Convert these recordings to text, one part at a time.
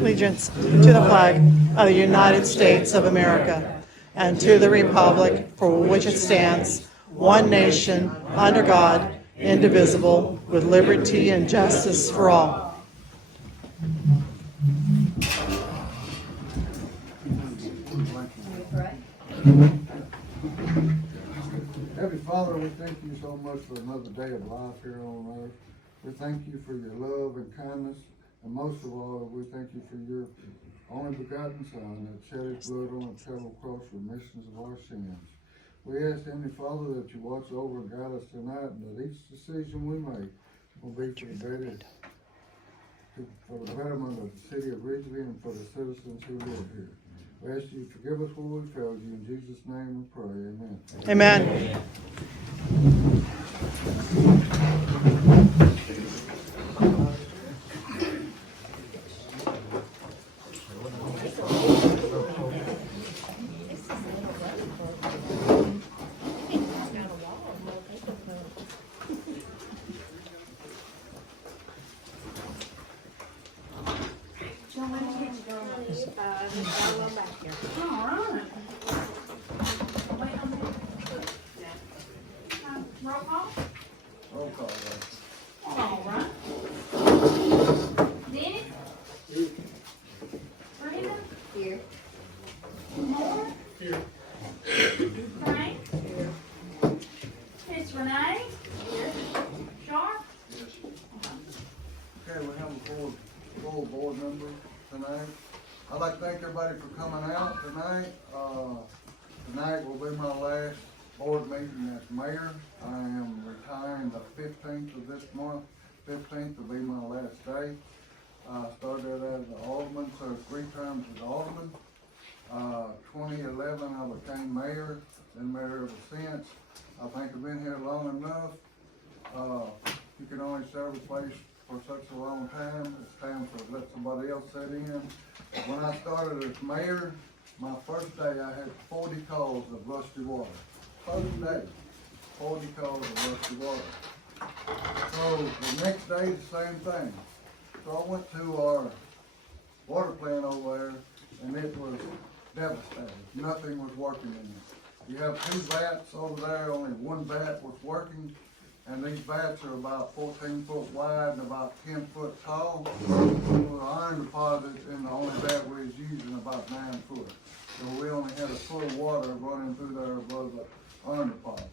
Allegiance to the flag of the United States of America and to the republic for which it stands, one nation, under God, indivisible, with liberty and justice for all. Heavenly Father, we thank you so much for another day of life here on earth. We thank you for your love and kindness, and most of all, we thank you for your only begotten Son that shed his blood on the Calvary cross for remissions of our sins. We ask, Heavenly Father, that you watch over and guide us tonight, and that each decision we make will be for the betterment of the city of Ridgely and for the citizens who live here. We ask you to forgive us where we failed you. In Jesus' name we pray. Amen. Amen. Roll call. All right. Dennis? Brenda? Here. Moore? Here. Frank? Here. Miss Renee? Here. Sharp? Okay, we have a full board member tonight. I'd like to thank everybody for coming out tonight. Tonight will be my last board meeting as mayor. I am retiring the 15th of this month. 15th will be my last day. I started as an alderman, so 3 terms as alderman. 2011 I became mayor, been mayor ever since. I think I've been here long enough. You can only serve a place for such a long time. It's time to let somebody else sit in. When I started as mayor, my first day I had 40 calls of rusty water. First day, 40 calls of rusty water. So the next day, the same thing. So I went to our water plant over there, and it was devastated. Nothing was working in it. You have 2 vats over there, only 1 vat was working, and these vats are about 14 foot wide and about 10 foot tall. The iron deposit in the only vat we was using about 9 foot. So we only had a foot of water running through there above the iron deposit.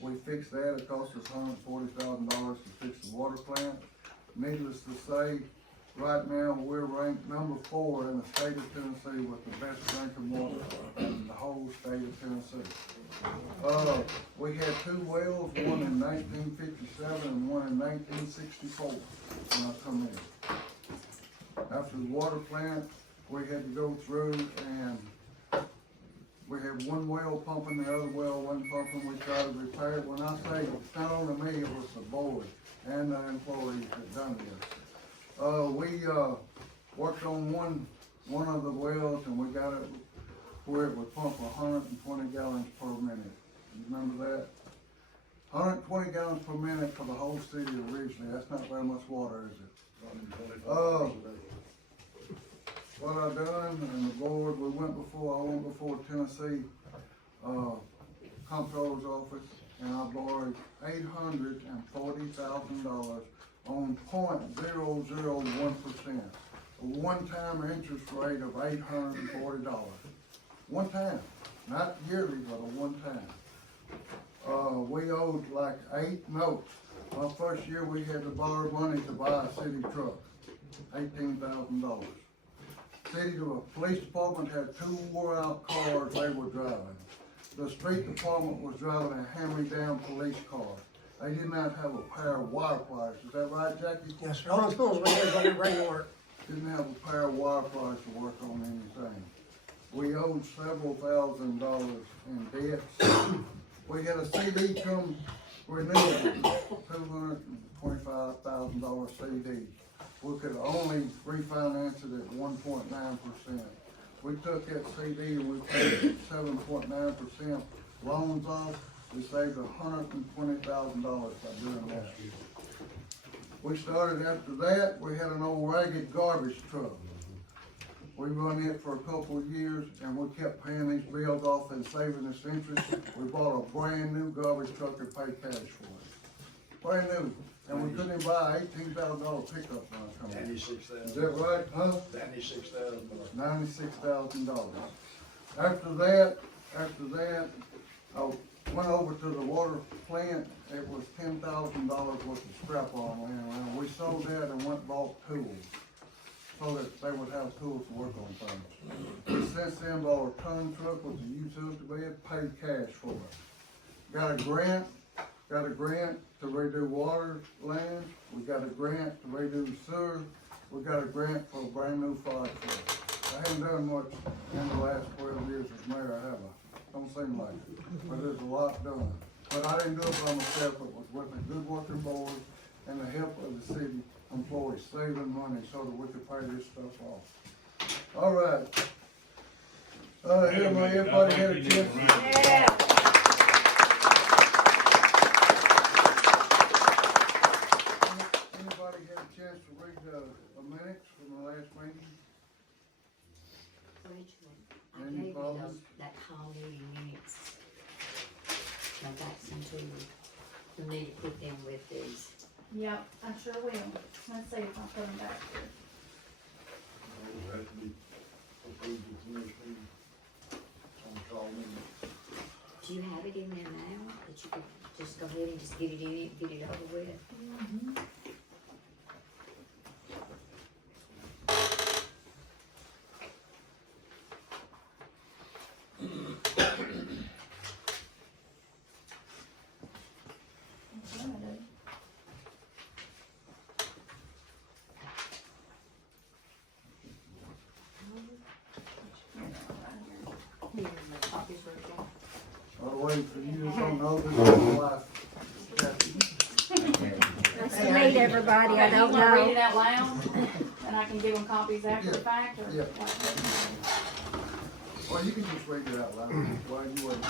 We fixed that. It cost us $140,000 to fix the water plant. Needless to say, right now we're ranked number 4 in the state of Tennessee with the best drinking water in the whole state of Tennessee. We had 2 wells, one in 1957 and one in 1964 when I come in. After the water plant, we had to go through and we had 1 well pumping, the other well wasn't pumping. We tried to repair it. When I say it's not only me, it was the board and the employees that done this. We worked on one of the wells, and we got it where it would pump 120 gallons per minute. You remember that? 120 gallons per minute for the whole city of Ridgely. That's not very much water, is it? What I done and the board, I went before Tennessee Comptroller's office, and I borrowed $840,000 on 0.001%. A one-time interest rate of $840. One time, not yearly, but a one time. We owed like 8 notes. My first year we had to borrow money to buy a city truck, $18,000. The police department had 2 wore-out cars they were driving. The street department was driving a hand-me-down police car. They did not have a pair of wire pliers. Is that right, Jackie? Yes, sir. All the schools we had on regular. Didn't have a pair of wire pliers to work on anything. We owed several $1,000s in debts. We had a CD come renewal, $225,000 CD. We could only refinance it at 1.9%. We took that CD and we paid 7.9% loans off. We saved $120,000 by doing that. We started after that, we had an old ragged garbage truck. We run it for a couple of years and we kept paying these bills off and saving us interest. We bought a brand new garbage truck and paid cash for it. Brand new. And we couldn't even buy $18,000 pickup when I come in. Is $96,000. that right, huh? $96,000. $96,000. After that, I went over to the water plant. It was $10,000 worth of scrap iron laying around. We sold that and went and bought tools so that they would have tools to work on things. We since then bought a ton truck with a utility bed, paid cash for it. Got a grant to redo water lines. We got a grant to redo sewer. We got a grant for a brand new fire truck. I haven't done much in the last 12 years as mayor, have I? Don't seem like it, but there's a lot done. But I didn't do it by myself, it was with a good working board and the help of the city employees, saving money so that we could pay this stuff off. All right. Everybody had a chance? Yeah. Anybody had a chance to read the minutes from the last meeting? Richardson, I Any gave you problems? those, that call meeting minutes. I got some too. You need to put them with these. Yep, I sure will. Let's see if I put them back here. Those have to be approved with the next meeting. On call meeting. Do you have it in there now, that you could just go ahead and just get it in it, get it over with? Here, the copies right there. By the way, for you that don't know, this is my wife. Nice to meet everybody, I Okay, don't you wanna read know. it out loud? And I can give them copies after the Yeah, fact, or? yeah. Well, you can just read it out loud while you wait.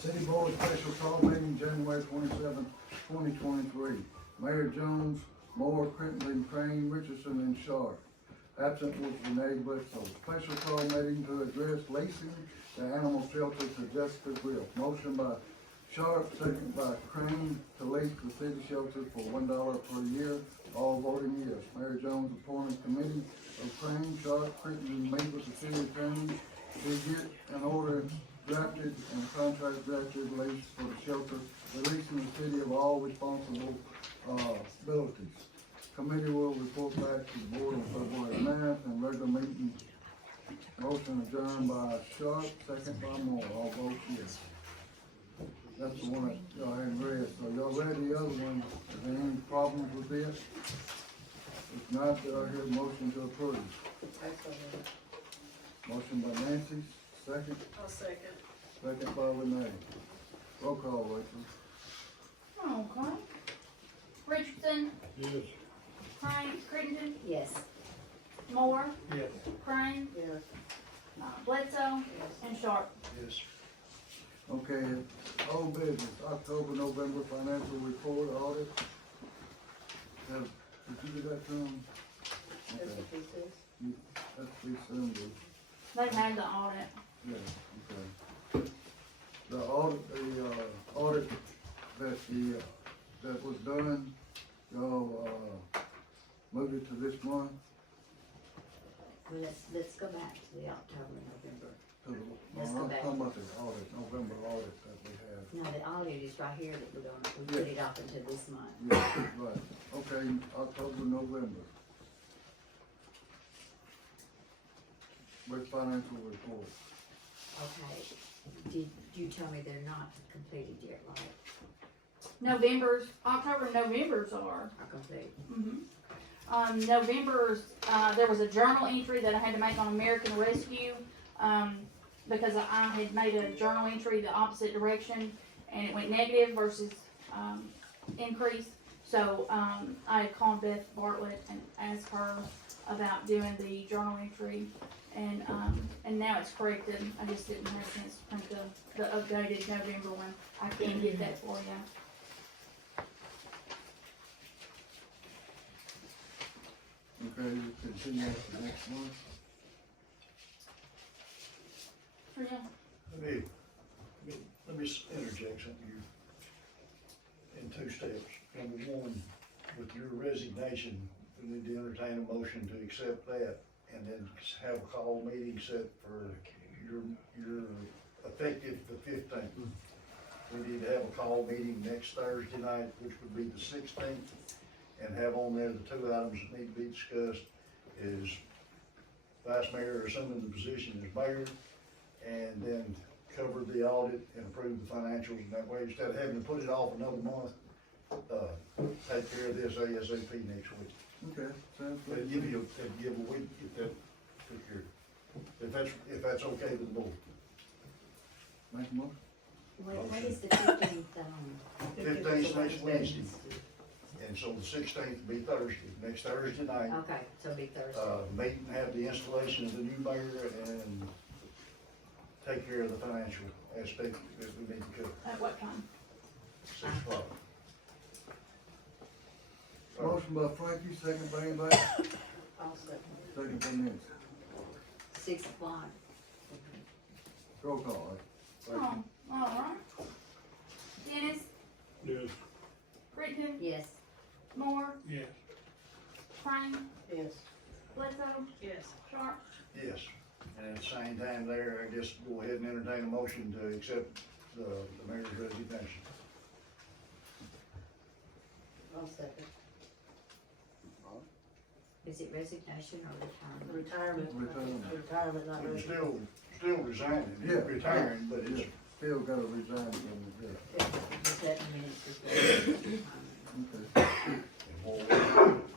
City Board Special Call Meeting, January 27, 2023. Mayor Jones, Moore, Crittenden, Crane, Richardson, and Sharp. Absent was Renee, Bledsoe. Special call meeting to address leasing the animal shelter to Jessica's Will. Motion by Sharp, second by Crane to lease the city shelter for $1 per year. All voting yes. Mayor Jones appointed committee of Crane, Sharp, Crittenden, meet with the city attorney to get an order drafted and a contract drafted lease for the shelter, releasing the city of all responsible abilities. Committee will report back to the board on February 9th and regular meeting. Motion adjourned by Sharp, second by Moore, all votes yes. That's the one that y'all hadn't read, so y'all read the other one. Is there any problems with this? If not, do I hear a motion to approve? Motion by Nancy, second. I'll second. Second by Renee. Roll call, Rachel. Okay. Richardson, Yes. Crittenden, Yes. Moore, Yes. Crane, Yes. Bledsoe, and Sharp. Yes. Okay, old business, October, November financial report audit. Did you do that, Tom? That's Okay, what this is. that's December, They've had the audit. yeah, okay. The audit that was done, y'all, moved it to this month, Well, let's go back to the October, November. to the, Let's I'm go not back. talking about the audit, November audit that we have. No, the audit is right here that we're gonna, we put it off until this month. Yeah, right, okay, October, November. With financial report. Okay, did you tell me they're not completed yet, right? October and November's are. Are complete? November's, there was a journal entry that I had to make on American Rescue, because I had made a journal entry the opposite direction, and it went negative versus, increase. So, I had called Beth Bartlett and asked her about doing the journal entry, And now it's corrected. I just didn't have a chance to print the updated November one. I can get that for you. Okay, we'll continue for next month. For you. Let me interject something here. In two steps. Number one, with your resignation, we need to entertain a motion to accept that, and then have a call meeting set for your effective the 15th. We need to have a call meeting next Thursday night, which would be the 16th, and have on there the two items that need to be discussed is vice mayor assuming the position as mayor, and then cover the audit and approve the financials, and that way, instead of having to put it off another month, take care of this ASAP next week. Okay, sounds It'd good. give you, it'd give a week, if that, took care of it. If that's okay with the board. Make a motion. What is the 15th, 15th next Wednesday, and so the 16th will be Thursday, next Thursday night. Okay, so it'll be Thursday. Meet and have the installation of the new mayor and take care of the financial aspect that we need to cover. At what time? 6 o'clock. Motion by Frankie, second by anybody, I'll second. second by Nancy. 6 o'clock. Roll call, Oh, all right. Dennis, Yes. Crittenden, Yes. Moore, Yes. Frank, Yes. Bledsoe, Yes. Sharp. Yes, and at the same time there, I guess go ahead and entertain a motion to accept the mayor's resignation. I'll second. Is it resignation or retirement? Retirement, not You're resignation. still resigning, Yeah. you're retiring, but Yeah, it's, still gotta resign from the job. Is that in minutes as well? Okay.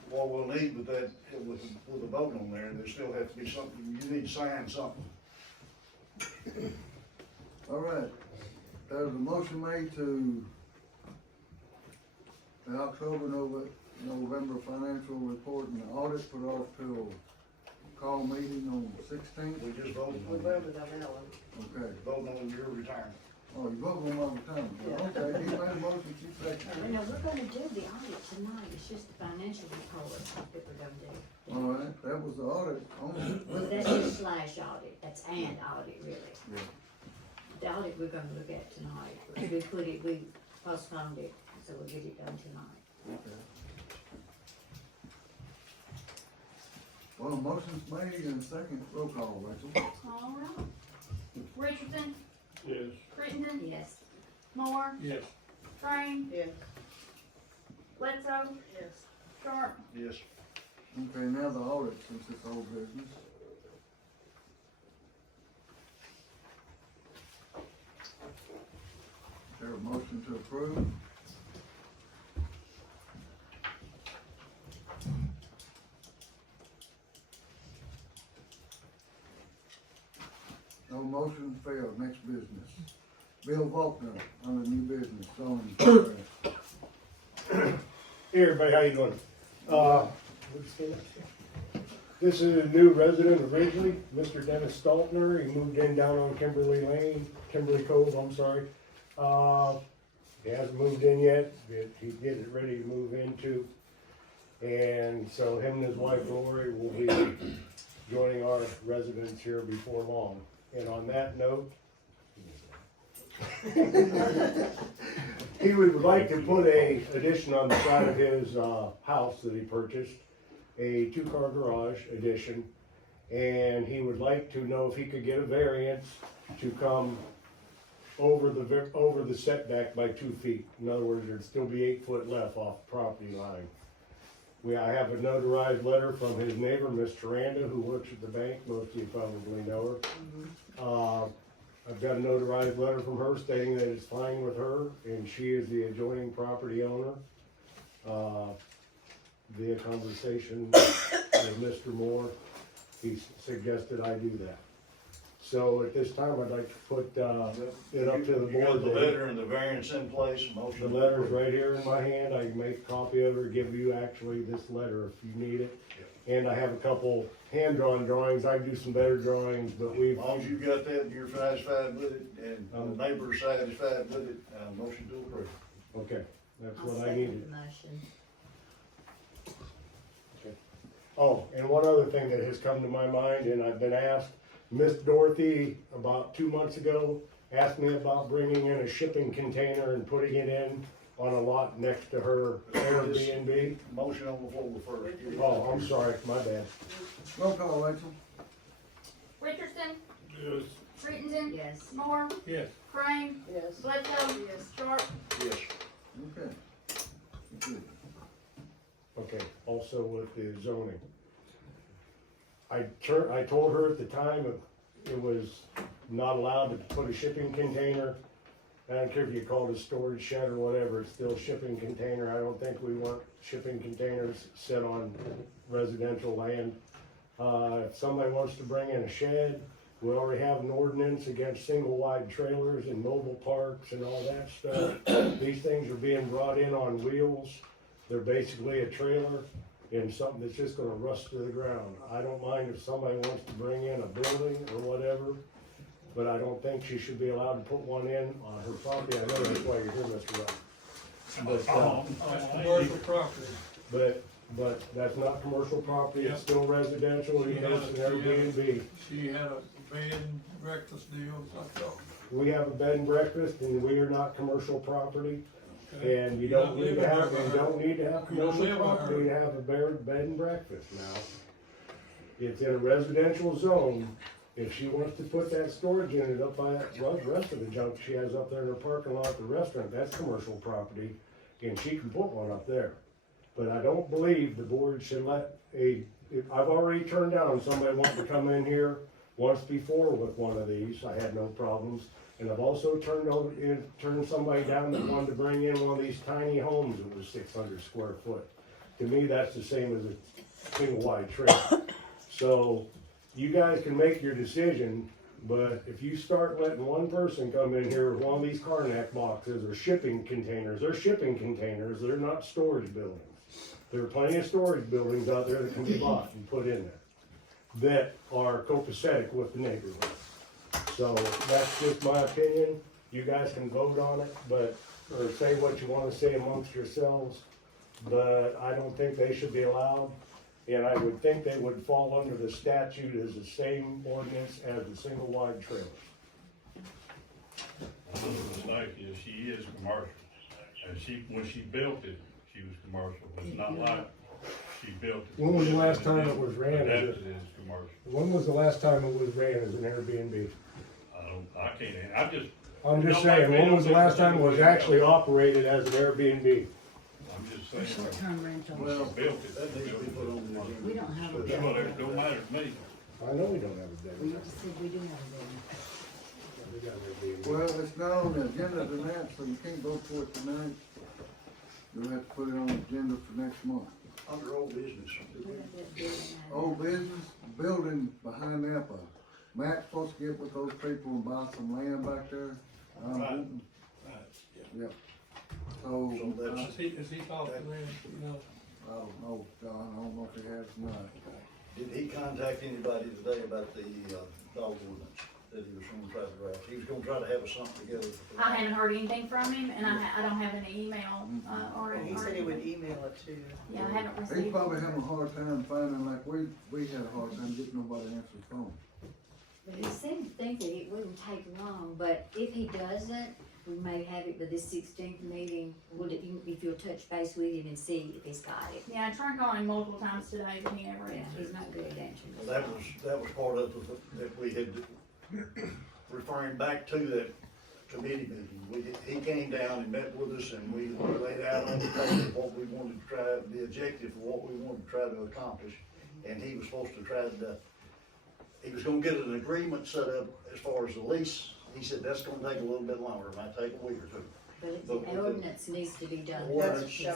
what we'll need with that, with the vote on there, there still has to be something, you need to sign something. All right, there's a motion made to the November financial report and audit put off till call meeting on the 16th. We just voted We on that, voted on that one. Okay. voting on your retirement. Oh, you vote on all the time. Okay, he made a motion, she seconded. No, we're gonna do the audit tonight, it's just the financial report that we're gonna do. All right, that was the audit only. Well, that's just slash audit, that's and audit really. Yeah. The audit we're gonna look at tonight, we postponed it, so we'll get it done tonight. Okay. Well, motion's made and second, roll call, Rachel. All right. Richardson, Yes. Crittenden, Yes. Moore, Yes. Frank, Yes. Bledsoe, Yes. Sharp. Yes. Okay, now the audit, since it's old business. Is there a motion to approve? No motion failed, next business. Bill Voelker, under new business, zoning. Hey everybody, how you doing? This is a new resident originally, Mr. Dennis Staltner. He moved in down on Kimberly Cove, I'm sorry. He hasn't moved in yet, but he's getting it ready to move into. And so him and his wife Lori will be joining our residence here before long. And on that note, he would like to put a addition on the side of his house that he purchased, a 2-car garage addition, and he would like to know if he could get a variance to come over the setback by 2 feet. In other words, there'd still be 8 foot left off the property line. I have a notarized letter from his neighbor, Miss Miranda, who works at the bank. Most of you probably know her. I've got a notarized letter from her stating that it's fine with her, and she is the adjoining property owner. Via conversation with Mr. Moore, he suggested I do that. So at this time, I'd like to put it up to the You got board. the letter and the variance in place, motion. The letter's right here in my hand. I can make a copy of it or give you actually this letter if you need it. and I have a couple hand-drawn drawings. I can do some better drawings, but As we've, long as you've got that and you're satisfied with it, and the neighbor's satisfied with it, motion to approve. okay, that's I'll what I second needed. the motion. Oh, and one other thing that has come to my mind, and I've been asked, Miss Dorothy, about 2 months ago, asked me about bringing in a shipping container and putting it in on a lot next to her Airbnb. Motion on the floor first. Oh, I'm sorry, my bad. Roll call, Rachel. Richardson, Yes. Crittenden, Yes. Moore, Yes. Yes. Crane, Bledsoe, Sharp, Yes. Okay. Good. Okay, also with the zoning. I told her at the time it was not allowed to put a shipping container. I don't care if you call it a storage shed or whatever, it's still a shipping container. I don't think we want shipping containers set on residential land. If somebody wants to bring in a shed, we already have an ordinance against single wide trailers and mobile parks and all that stuff. These things are being brought in on wheels. They're basically a trailer and something that's just gonna rust to the ground. I don't mind if somebody wants to bring in a building or whatever, but I don't think she should be allowed to put one in on her property. I know that's why you're here, Mr. Rupp. That's commercial property. But that's not commercial property, it's still residential, She it's an Airbnb. She had a bed and breakfast deal, I thought. We have a bed and breakfast and we are not commercial property. And you don't need to have commercial property to have a bed and breakfast now. It's in a residential zone. If she wants to put that storage unit up by that, well, the rest of the junk she has up there in her parking lot at the restaurant, that's commercial property. And she can put one up there. But I don't believe the board should let I've already turned down somebody wanting to come in here once before with one of these. I had no problems. And I've also turned somebody down that wanted to bring in one of these tiny homes that was 600 square foot. To me, that's the same as a single wide trailer. So you guys can make your decision, but if you start letting one person come in here with one of these Carnac boxes or shipping containers, they're not storage buildings. There are plenty of storage buildings out there that can be bought and put in there that are copacetic with the neighborhood. So that's just my opinion. You guys can vote on it, or say what you want to say amongst yourselves, but I don't think they should be allowed. And I would think they would fall under the statute as the same ordinance as the single wide trailers. The mistake is she is commercial, and when she built it, she was commercial, it's not like she built it. When was the last time it was ran as Adapted it as commercial. When was the last time it was ran as an Airbnb? I can't, I'm just saying, when was the last time it was actually operated as an Airbnb? I'm just saying. Short-term rental. When she built it. That needs to be put on the agenda. We don't have a Well, bed. it don't matter to me. I know we don't have a We bed. just said we do have a bed. We got an Airbnb. Well, it's not on the agenda tonight, so you can't vote for it tonight. You'll have to put it on the agenda for next month. Under old business. We have that bed and a- Old business, building behind Napa. Matt's supposed to get with those people and buy some land back there. Right. Yep. So, So that's- Is he talking to them, you know? I don't know, John, I don't know if he has or not. Did he contact anybody today about the dog ordinance that he was gonna try to draft? He was gonna try to have something together. I haven't heard anything from him, and I don't have an email, or. He said he would email it to you. Yeah, I haven't He's received. probably having a hard time finding, like we had a hard time getting nobody to answer the phone. But he seemed to think that it wouldn't take long, but if he doesn't, we may have it by the 16th meeting. If you'll touch base with him and see if he's got it. Yeah, I tried calling him multiple times today, but he never Yeah, answered. he's not good at answering. Well, that was part of that we had, referring back to that committee meeting. He came down and met with us and we laid out on the table what we wanted to try, the objective of what we wanted to try to accomplish. And he was supposed to try to, he was gonna get an agreement set up as far as the lease. He said that's gonna take a little bit longer, it might take a week or two. But an ordinance needs to be done. Ordinance first, he said.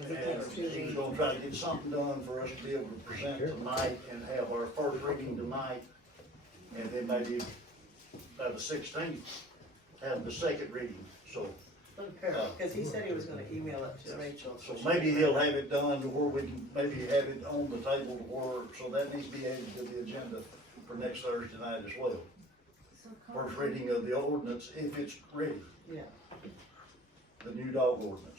If it And takes 2 he was weeks. gonna try to get something done for us to be able to present tonight and have our first reading tonight. And then maybe by the 16th, have the second reading. So Cause he said he was gonna email it to Rachel. So maybe he'll have it done to where we can, maybe have it on the table to where, so that needs to be added to the agenda for next Thursday night as well. First reading of the ordinance, if it's ready, Yeah. the new dog ordinance.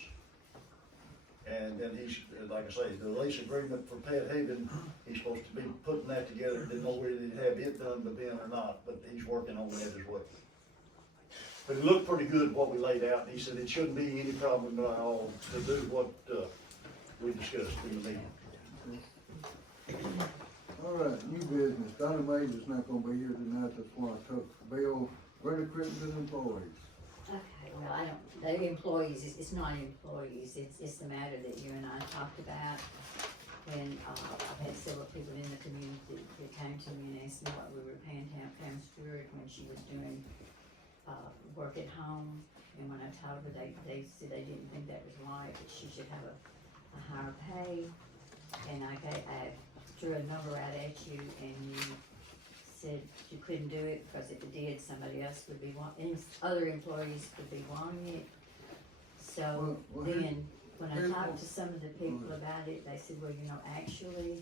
And then he's, like I say, the lease agreement for Pet Haven, he's supposed to be putting that together, didn't know whether he'd have it done by then or not, but he's working on that as well. But it looked pretty good what we laid out, and he said it shouldn't be any problem at all to do what, we discussed in the meeting. All right, new business. Donna Major's not gonna be here tonight, that's why I took the bill. Brenda Crittenden employees. Okay, well, I don't, the employees, it's not employees, it's the matter that you and I talked about. When, I've had several people in the community that came to me and asked me what we were paying Pam Stewart when she was doing, work at home. And when I told her, they said they didn't think that was right, that she should have a higher pay. And I threw a number out at you and you said you couldn't do it because if it did, somebody else would be and other employees would be wanting it. So Well, then, when I here's talked what- to some of the people about it, they said, well, you know, actually,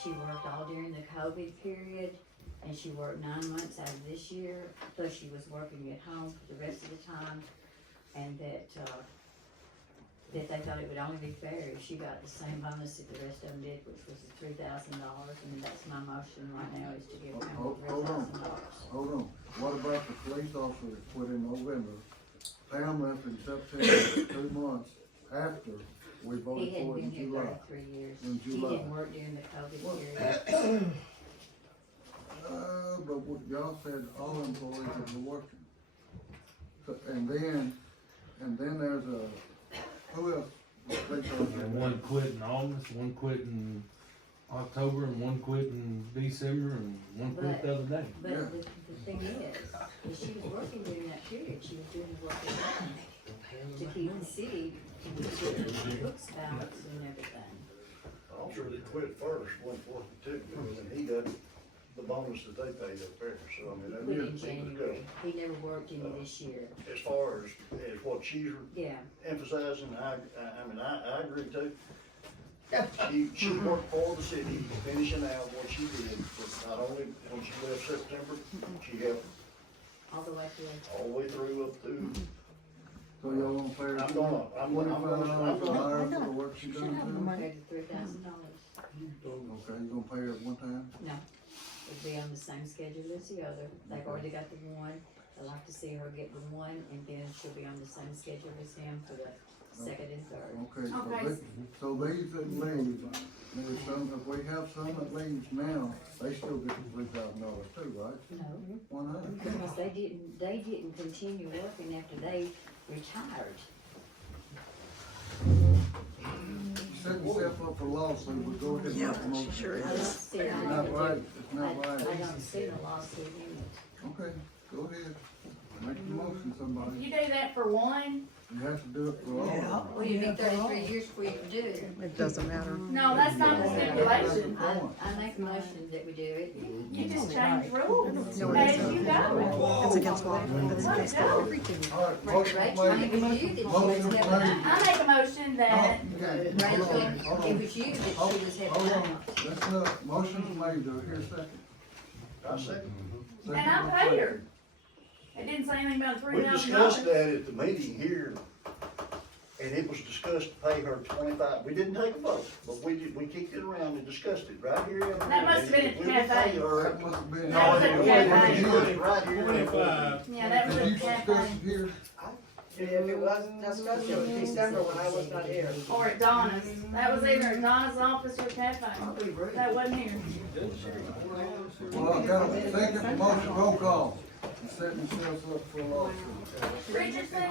she worked all during the COVID period and she worked 9 months out of this year, plus she was working at home for the rest of the time. And that they thought it would only be fair if she got the same bonus that the rest of them did, which was the $3,000, and that's my motion right now is to give Pam Hold on. $3,000. Hold on, what about the police officer that quit in November? Pam left in September, 2 months after we He voted hadn't for it been in here July. 33 years. In He July. didn't work during the COVID What? period. But what y'all said all employees that were working. And then there's who else? Police officer? And one quit in August, one quit in October, and one quit in December, and one quit the other day. But Yeah. the thing is she was working during that period, she was doing the work at home to keep the city, to keep the books balanced and everything. I'm sure they quit first, 142, and he got the bonus that they paid up there, so I mean, that Quit in was good. January, he never worked any this year, As far as what she's yeah. emphasizing, I mean, I agree too. She worked for the city, finishing out what she did, but not only when she left September, she helped All the way through. all the way through up to, So y'all want to pay her I'm gonna- $25 an hour for the work she done too? Compared to $3,000, Okay, you gonna pay her at one time? no, it'd be on the same schedule as the other, they've already got the one, I'd like to see her get the one, and then she'll be on the same schedule as him for the second and third. Okay, Okay. so these that leave, there's some, if we have some that leaves now, they still get the $3,000 too, right? No, Why not? because they didn't continue working after they retired. Set yourself up for lawsuit, we'll go ahead and make a motion. sure I don't see It's how not they right, did. it's not I right. don't see the lawsuit in it. Okay, go ahead, make the motion, somebody. You do that for one? You have to do it for all of them. Well, you need 33 years before you can do it. It doesn't matter. No, that's not the stipulation. I make a motion that we do it. You just change rules No, it as isn't. you go. It's against law, it's against the law. All right, motion Rachel, I think it was you made. that she Motion was made. having I make a motion that, Okay, Rachel, hold on. it was you that she was Hold having on, that's not, motion's made, do I hear a second? I second. and I paid her. It didn't say anything about We $3,000. discussed that at the meeting here, and it was discussed to pay her 25, we didn't take a vote, but we kicked it around and discussed it right here. That must have been at the We would cafe. pay her- That must have been. That was at the cafe. We discussed it right here. 25. Yeah, that was Did a you discuss cafe. it here? If it wasn't discussed, it was December when I was not here. Or at Donna's. That was either at Donna's office or cafe. That wasn't here. Well, I got a second motion, roll call. And setting yourselves up for a lawsuit. Richardson,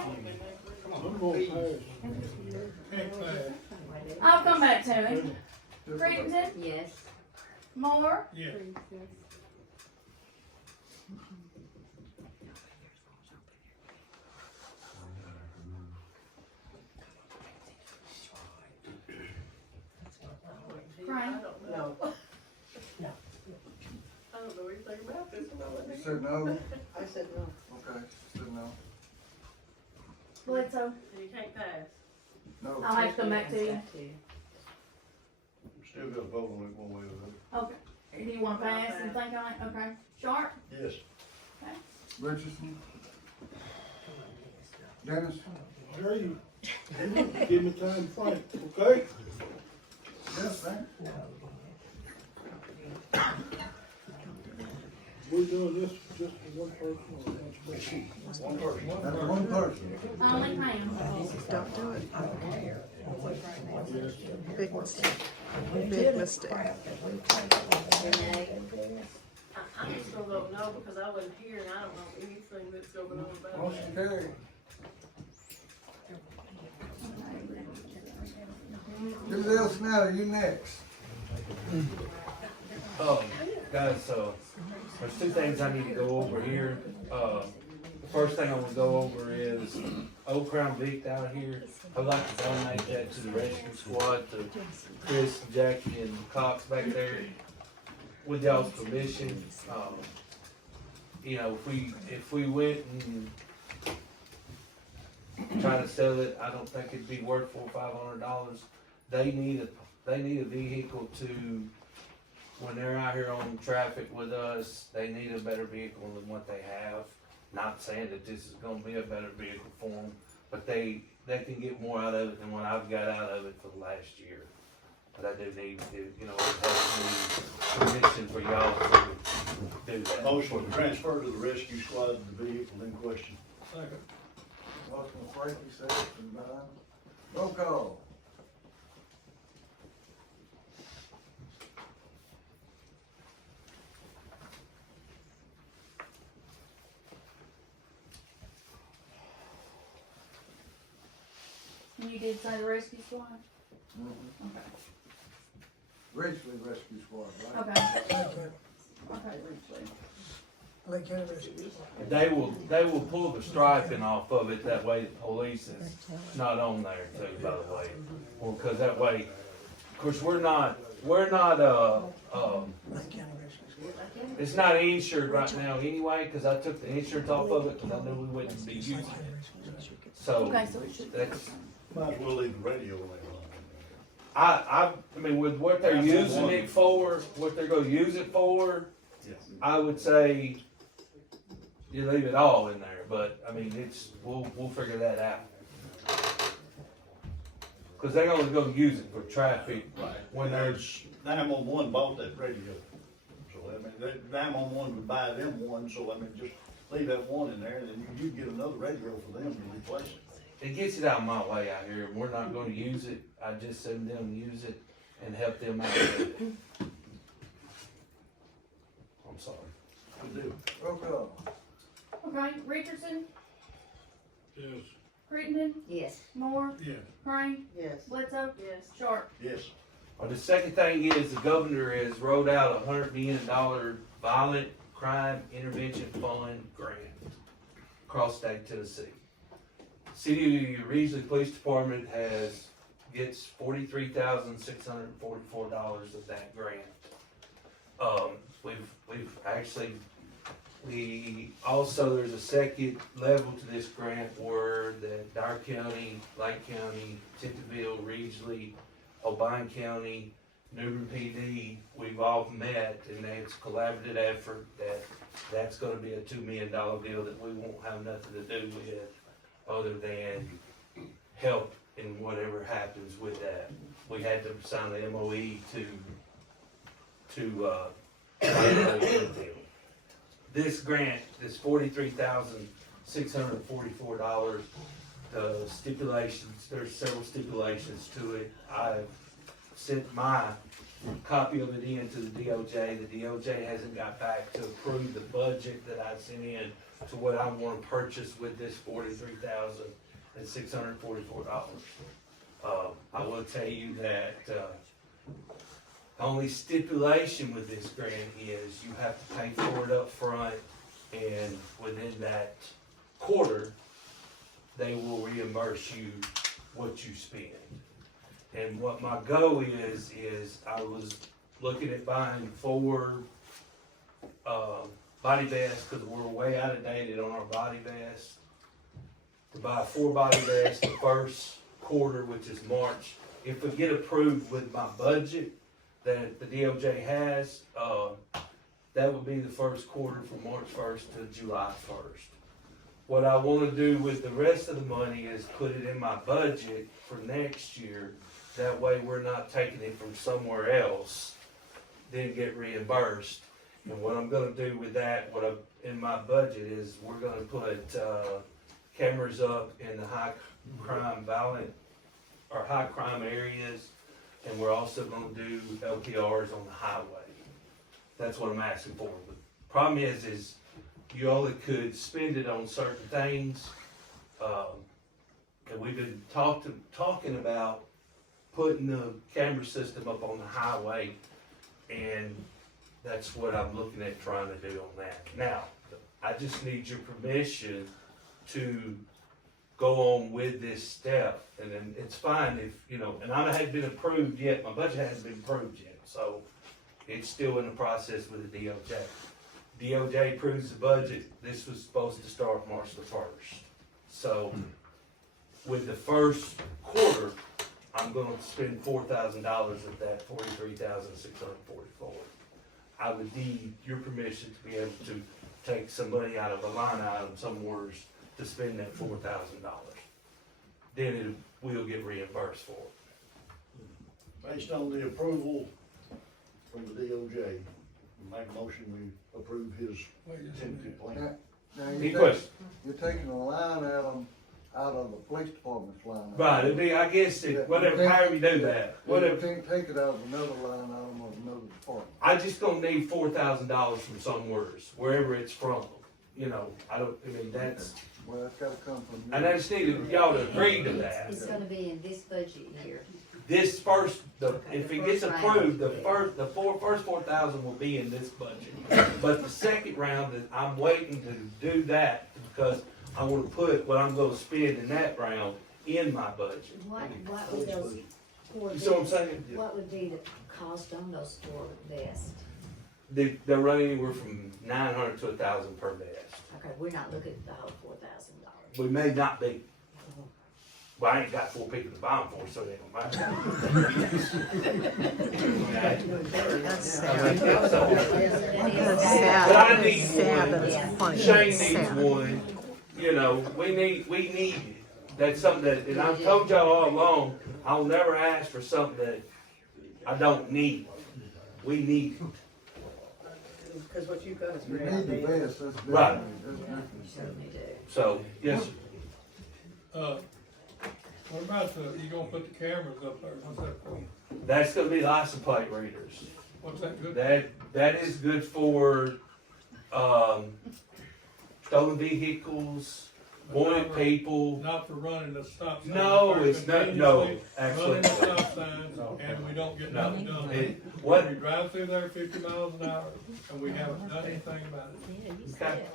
Can't pass. I'll come back to him. Crittenden, Yes. Moore, Yeah. Frank. No. I don't know anything about this. You said no? I said no. Okay, said no. Bledsoe, You can't pass. No. I'll have to come back to you. Still got a vote on it one way or Okay. Do you wanna pass and think on it? Okay. Sharp? the other. Yes. Richardson? Dennis? There you, give me time to think, okay? Yes, sir. We're doing this just for one person or one One person. That's one person. Only Pam. Don't do it. Big mistake. Big mistake. Renee, I'm just gonna vote no because I wasn't here and I don't know anything that's going on about it. Motion carried. Giselle Snyder, you next. Guys, there's two things I need to go over here. The first thing I'm gonna go over is Old Crown Vic out here. I'd like to donate that to the rescue squad, to Chris, Jackie, and Cox back there. With y'all's permission, you know, if we went and try to sell it, I don't think it'd be worth $400-500. They need a vehicle to, when they're out here on traffic with us, they need a better vehicle than what they have. Not saying that this is gonna be a better vehicle for them, but they can get more out of it than what I've got out of it for the last year. But I do need to, you know, it has to be permission for y'all to do that. Motion to transfer to the rescue squad the vehicle in question. Second. Motion by Frankie, second by Don. Roll call. You did say the rescue squad? Mhm. Okay. Ridgely Rescue Squad, right? Okay. Okay, Ridgely. They will pull the striping off of it, that way the police is not on there too, by the way. Well, cause that way, of course, we're not, it's not insured right now anyway, cause I took the insurance off of it, cause I knew we wouldn't be using it. So, Okay, so it should. that's, Might as well leave the radio alone. I mean, with what they're using it for, what they're gonna use it for, I would say you leave it all in there, but, I mean, we'll figure that out. Cause they're only gonna use it for traffic when there's, 911 bought that radio. So, I mean, 911 would buy them one, so I mean, just leave that one in there and then you get another radio for them to replace it. it gets it out of my way out here, we're not gonna use it, I just send them to use it and help them out with it. I'm sorry. Good deal. Roll call. Okay, Richardson, Yes. Crittenden, yes. Moore, Yes. Crane, Yes. Bledsoe, Yes. Sharp. Yes. Well, the second thing is the governor has wrote out $100 million violent crime intervention fund grant across state Tennessee. City of Ridgely Police Department gets $43,644 of that grant. We also, there's a second level to this grant where that Dyer County, Lake County, Tinkerville, Ridgely, O'Brien County, Newbern PD, we've all met, and it's a collaborative effort that's gonna be a $2 million deal that we won't have nothing to do with other than help in whatever happens with that. We had to sign the MOE to this grant, this $43,644, the stipulations, there's several stipulations to it. I've sent my copy of it in to the DOJ. The DOJ hasn't got back to approve the budget that I sent in to what I want to purchase with this $43,644. I will tell you that, the only stipulation with this grant is you have to pay for it up front, and within that quarter, they will reimburse you what you spend. And what my goal is I was looking at buying 4 body vests, because we're way out of date on our body vests. to buy 4 body vests the first quarter, which is March. If we get approved with my budget that the DOJ has, that would be the first quarter from March 1st to July 1st. What I wanna do with the rest of the money is put it in my budget for next year. That way we're not taking it from somewhere else, then get reimbursed. And what I'm gonna do with that, in my budget is we're gonna put, cameras up in the high crime areas. And we're also gonna do LPRs on the highway. That's what I'm asking for. The problem is you only could spend it on certain things. And we've been talking about putting the camera system up on the highway, and that's what I'm looking at trying to do on that. Now, I just need your permission to go on with this step, and then it's fine if, and I haven't been approved yet, my budget hasn't been approved yet, so it's still in the process with the DOJ. DOJ approves the budget, this was supposed to start March the 1st. So, with the first quarter, I'm gonna spend $4,000 of that, $43,644. I would need your permission to be able to take some money out of a line item somewhere to spend that $4,000. Then we'll get reimbursed for it. Based on the approval from the DOJ, make a motion, we approve his tentative plan. Now, Any questions? you're taking a line item out of the police department's line item. Right, it'd be, I guess, whatever, however you do that, You whatever. can't take it out of another line item of another department. I just gonna need $4,000 from somewhere, wherever it's from, that's, Well, that's gotta come from you. and I just need y'all to agree to that. It's gonna be in this budget year. This first, if it gets approved, the first 4,000 will be in this budget. But the second round, I'm waiting to do that because I wanna put what I'm gonna spend in that round in my budget. What would those four You see what I'm vests, saying? what would be the cost on those 4 vests? They're running anywhere from 900 to 1,000 per vest. Okay, we're not looking at the whole $4,000. We may not be. Well, I ain't got 4 people to buy them for, so they don't matter. That's So, That's sad. But I need Sad one. that it's funny. Shane It's needs sad. one, we need it. That's something that, and I've told y'all all along, I'll never ask for something that I don't need. We need it. Because what you've got is You very need the outdated. vest, that's Right. different. That's different. Certainly do. So, yes, sir. What about you gonna put the cameras up there, what's that for? That's gonna be license plate readers. What's that good? That is good for, stolen vehicles, wanted people. Not for running the stop sign. No, it's not, no, Running actually. the stop signs, and we don't get No. nothing done. It- What, We drive through there 50 miles an hour, and we haven't done anything about it. okay,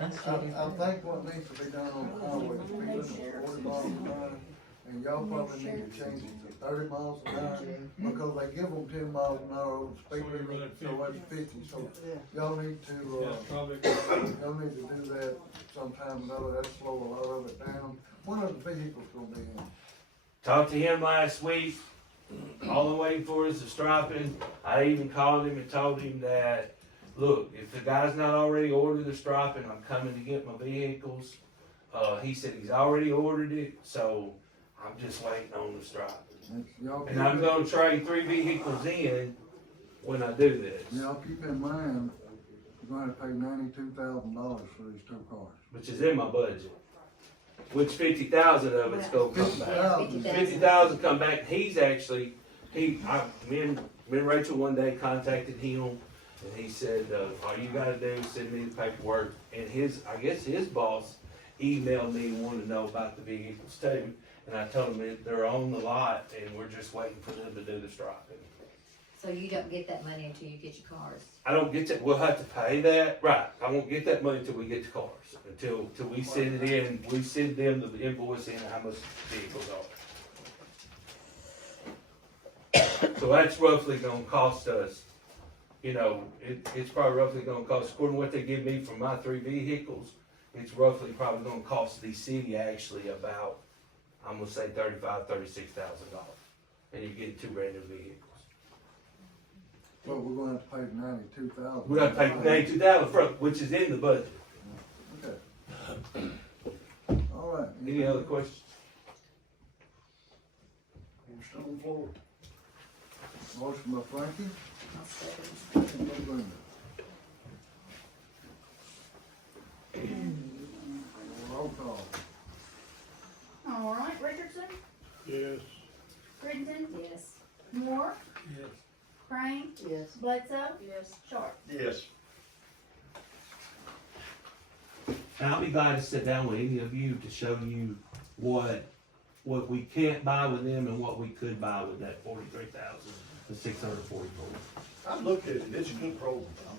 I think what needs to be done on the highway is speed limit 40 miles an hour, and y'all probably need to change it to 30 miles an hour, because they give them 10 miles an hour over the speed So we limit, run so that's 50, so y'all need Yeah, to, probably. y'all need to do that sometime or another, that'll slow a lot of it down. What are the vehicles gonna be in? talked to him last week, all the way for us to striping. I even called him and told him that, look, if the guy's not already ordered the striping, I'm coming to get my vehicles. He said he's already ordered it, so I'm just waiting on the striping. Y'all And I'm keep, gonna trade 3 vehicles in when I do this, y'all keep in mind, you're gonna pay $92,000 for these 2 cars. which is in my budget. Which 50,000 of it's gonna come back. 50,000. 50,000 come back. He's actually, me and Rachel one day contacted him, and he said, all you gotta do is send me the paperwork. And I guess his boss emailed me and wanted to know about the vehicles too. And I told him that they're on the lot, and we're just waiting for them to do the striping. So you don't get that money until you get your cars? I don't get that, we'll have to pay that, right, I won't get that money until we get the cars, until we send it in, we send them the invoice in how much the vehicles are. So that's roughly gonna cost us, it's probably roughly gonna cost, according to what they give me for my 3 vehicles, it's roughly probably gonna cost the city actually about, I'm gonna say $36,000. And you're getting 2 brand new vehicles. Well, we're gonna have to pay 92,000. We're gonna pay 92,000 for, which is in the budget. Okay. All right. Any other questions? We're still on the floor. Motion by Frankie, I'll second. second by Brenda. Roll call. All right, Richardson, Yes. Crittenden, Yes. Moore, Yes. Crane, Yes. Bledsoe, Yes. Sharp. Yes. And I'll be glad to sit down with any of you to show you what we can't buy with them and what we could buy with that 43,644. I looked at it, it's a good program. I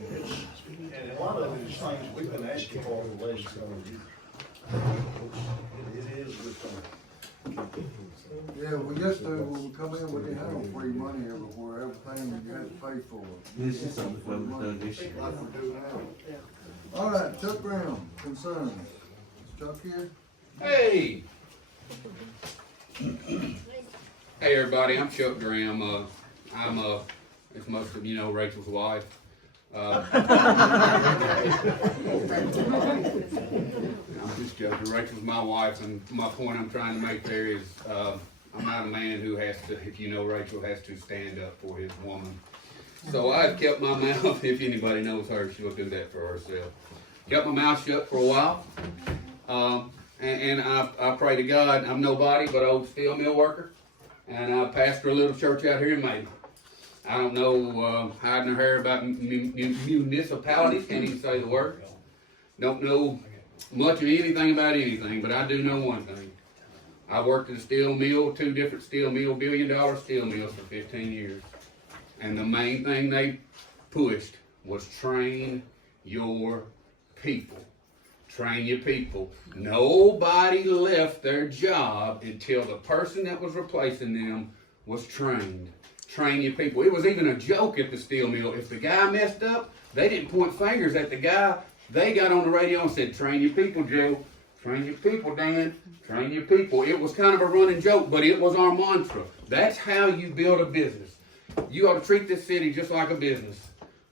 mean, and a lot of it is things we've been asking for the last couple of years. It is a good thing. Yeah, we used to, when we come in, we didn't have free money everywhere, everything you had to pay for. This is something that was done this year. Like we do now. All right, Chuck Brown, concerns. Is Chuck here? Hey! Hey everybody, I'm Chuck Graham. I'm as most of you know, Rachel's wife. I'm just joking. Rachel's my wife, and my point I'm trying to make there is, I'm not a man who has to, if you know Rachel, has to stand up for his woman. So I've kept my mouth. If anybody knows her, she'll do that for herself. Kept my mouth shut for a while. And I pray to God, I'm nobody but an old steel mill worker. And I pastor a little church out here in Maine. I don't know hiding her hair about municipalities, can't even say the word. Don't know much of anything about anything, but I do know one thing. I worked at a steel mill, 2 different steel mill, $1 billion steel mills for 15 years. And the main thing they pushed was train your people. Train your people. Nobody left their job until the person that was replacing them was trained. Train your people. It was even a joke at the steel mill. If the guy messed up, they didn't point fingers at the guy. They got on the radio and said, train your people, Joe. Train your people, Dan. Train your people. It was kind of a running joke, but it was our mantra. That's how you build a business. You ought to treat this city just like a business.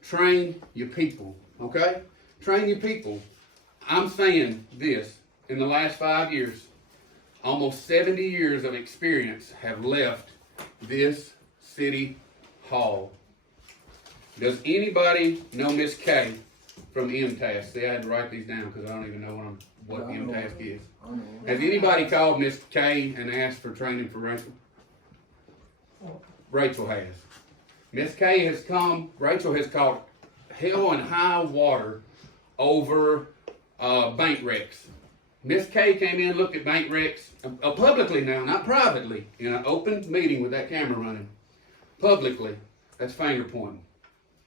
Train your people, okay? Train your people. I'm saying this, in the last 5 years, almost 70 years of experience have left this city hall. Does anybody know Miss K from MTask? See, I had to write these down because I don't even know what MTask is. Has anybody called Miss K and asked for training for Rachel? Rachel has. Miss K has come, Rachel has caught hell and high water over bank wrecks. Miss K came in and looked at bank wrecks, publicly now, not privately, in an open meeting with that camera running. Publicly. That's finger pointing.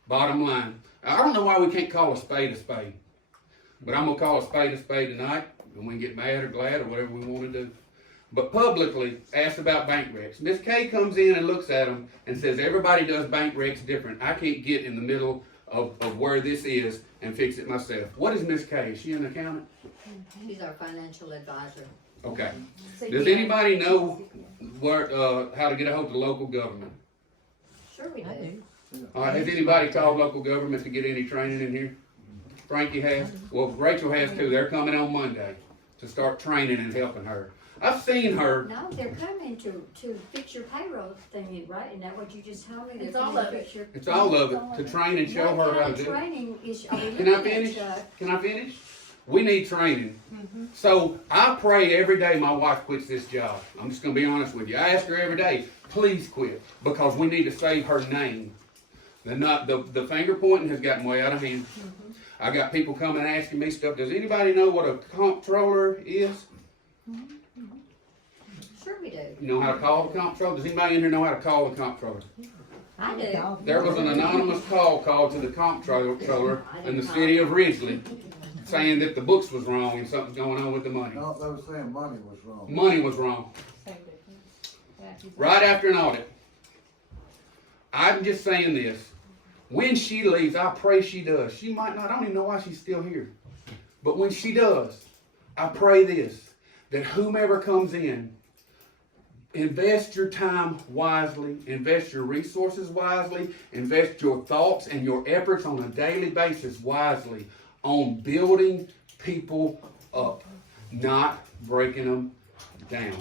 Bottom line. I don't know why we can't call a spade, but I'm going to call a spade tonight, and we can get mad or glad or whatever we want to do. But publicly asked about bank wrecks. Miss K comes in and looks at them and says, everybody does bank wrecks different. I can't get in the middle of where this is and fix it myself. What is Miss K? Is she an accountant? She's our financial advisor. Okay. Does anybody know where, how to get a hold of the local government? Sure we do. All right, has anybody called local government to get any training in here? Frankie has? Well, Rachel has too. They're coming on Monday to start training and helping her. I've seen her. No, they're coming to fix your payroll thing, right? Isn't that what you just told me? They're It's all coming to of it. fix your- It's all of it, to train and show her how to do it. Training is, are we Can I looking at, finish? Chuck? Can I finish? We need training. So I pray every day my wife quits this job. I'm just going to be honest with you. I ask her every day, please quit, because we need to save her name. The finger pointing has gotten way out of hand. I got people coming and asking me stuff. Does anybody know what a comptroller is? Sure we do. You know how to call the comptroller? Does anybody in here know how to call the comptroller? I do. There was an anonymous call called to the comptroller in the city of Ridgely saying that the books was wrong and something's going on with the money. No, they were saying money was wrong. Money was wrong. Right after an audit. I'm just saying this. When she leaves, I pray she does. She might not. I don't even know why she's still here. But when she does, I pray this, that whomever comes in, invest your time wisely, invest your resources wisely, invest your thoughts and your efforts on a daily basis wisely on building people up, not breaking them down.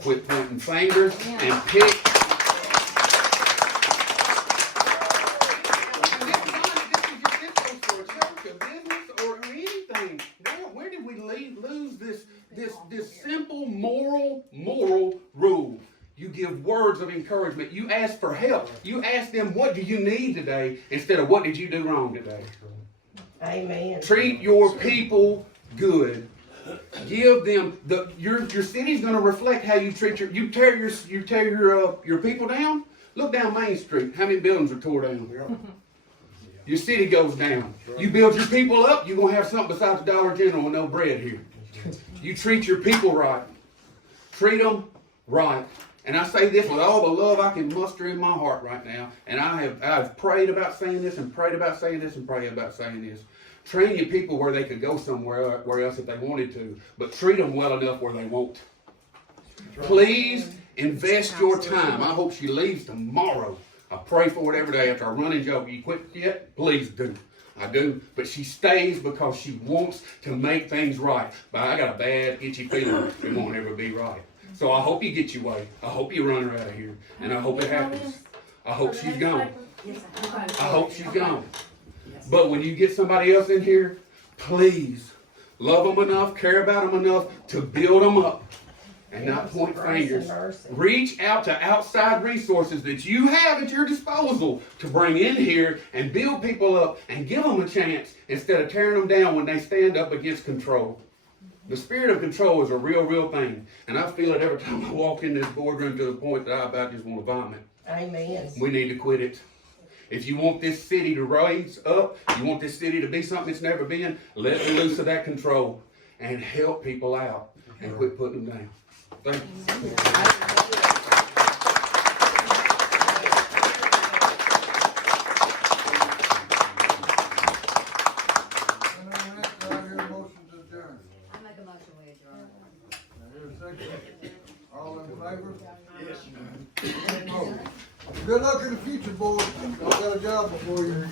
Quit pointing fingers and pick. Where did we lose this simple moral rule? You give words of encouragement. You ask for help. You ask them, what do you need today, instead of what did you do wrong today? Amen. Treat your people good. Give them your city's going to reflect how you treat you tear your people down. Look down Main Street. How many buildings are tore down? Your city goes down. You build your people up, you're going to have something besides the Dollar General with no bread here. You treat your people right. Treat them right. And I say this with all the love I can muster in my heart right now. And I've prayed about saying this and prayed about saying this and prayed about saying this. Train your people where they could go somewhere else if they wanted to, but treat them well enough where they won't. Please invest your time. I hope she leaves tomorrow. I pray for it every day after I run and joke. You quit yet? Please do. I do. But she stays because she wants to make things right. But I got a bad, itchy feeling it won't ever be right. So I hope you get your way. I hope you run her out of here. And I hope it happens. I hope she's gone. I hope she's gone. But when you get somebody else in here, please love them enough, care about them enough to build them up and not point fingers. Reach out to outside resources that you have at your disposal to bring in here and build people up and give them a chance instead of tearing them down when they stand up against control. The spirit of control is a real thing. And I feel it every time I walk in this boardroom to the point that I about just want to vomit. Amen. We need to quit it. If you want this city to rise up, you want this city to be something it's never been, let loose of that control and help people out and quit putting them down. Thank you. I make a motion we adjourn. All in favor? Yes. Good luck in the future, boys. Y'all got a job before you.